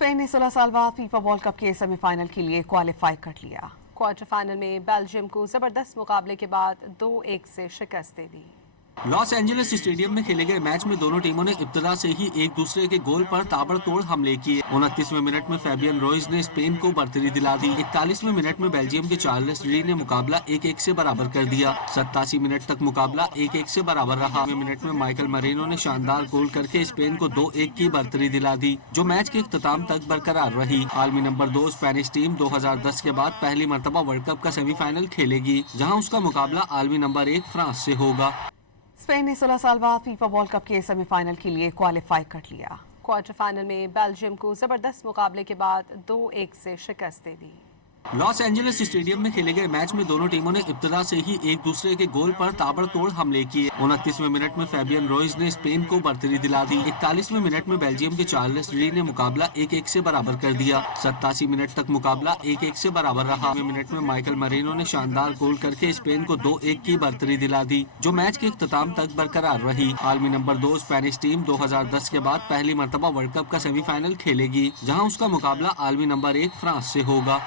Spain ने 16 साल बाद फीफा वर्ल्ड कप के सेमीफाइनल के लिए क्वालिफाई कर लिया। क्वार्टर फाइनल में बेल्जियम को जबरदस्त मुकाबले के बाद 2-1 से शिकस्त दे दी। लॉस एंजलिस स्टेडियम में खेले गए मैच में दोनों टीमों ने इब्तदा से ही एक दूसरे के गोल पर ताबड़तोड़ हमले किए। 29वें मिनट में फैबियन रोइज ने स्पेन को बढ़तरी दिला दी। 41वें मिनट में बेल्जियम के चार्ल्स डी ने मुकाबला 1-1 से बराबर कर दिया। 87 मिनट तक मुकाबला 1-1 से बराबर रहा। मिनट में माइकल मरेनो ने शानदार गोल करके स्पेन को 2-1 की बढ़तरी दिला दी, जो मैच के इख्तिताम तक बरकरार रही। आलमी नंबर 2 स्पेनिश टीम 2010 के बाद पहली मरतबा वर्ल्ड कप का सेमीफाइनल खेलेगी, जहाँ उसका मुकाबला आलमी नंबर 1 फ्रांस से होगा। स्पेन ने 16 साल बाद फीफा वर्ल्ड कप के सेमीफाइनल के लिए क्वालिफाई कर लिया। क्वार्टर फाइनल में बेल्जियम को जबरदस्त मुकाबले के बाद 2-1 से शिकस्त दे दी। लॉस एंजलिस स्टेडियम में खेले गए मैच में दोनों टीमों ने इब्तदा से ही एक दूसरे के गोल पर ताबड़तोड़ हमले किए। 29वें मिनट में फैबियन रोइज ने स्पेन को बढ़तरी दिला दी। 41वें मिनट में बेल्जियम के चार्ल्स डी ने मुकाबला 1-1 से बराबर कर दिया। 87 मिनट तक मुकाबला 1-1 से बराबर रहा। मिनट में माइकल मरेनो ने शानदार गोल करके स्पेन को 2-1 की बढ़तरी दिला दी, जो मैच के इख्तिताम तक बरकरार रही। आलमी नंबर 2 स्पेनिश टीम 2010 के बाद पहली मरतबा वर्ल्ड कप का सेमीफाइनल खेलेगी, जहाँ उसका मुकाबला आलमी नंबर 1 फ्रांस से होगा।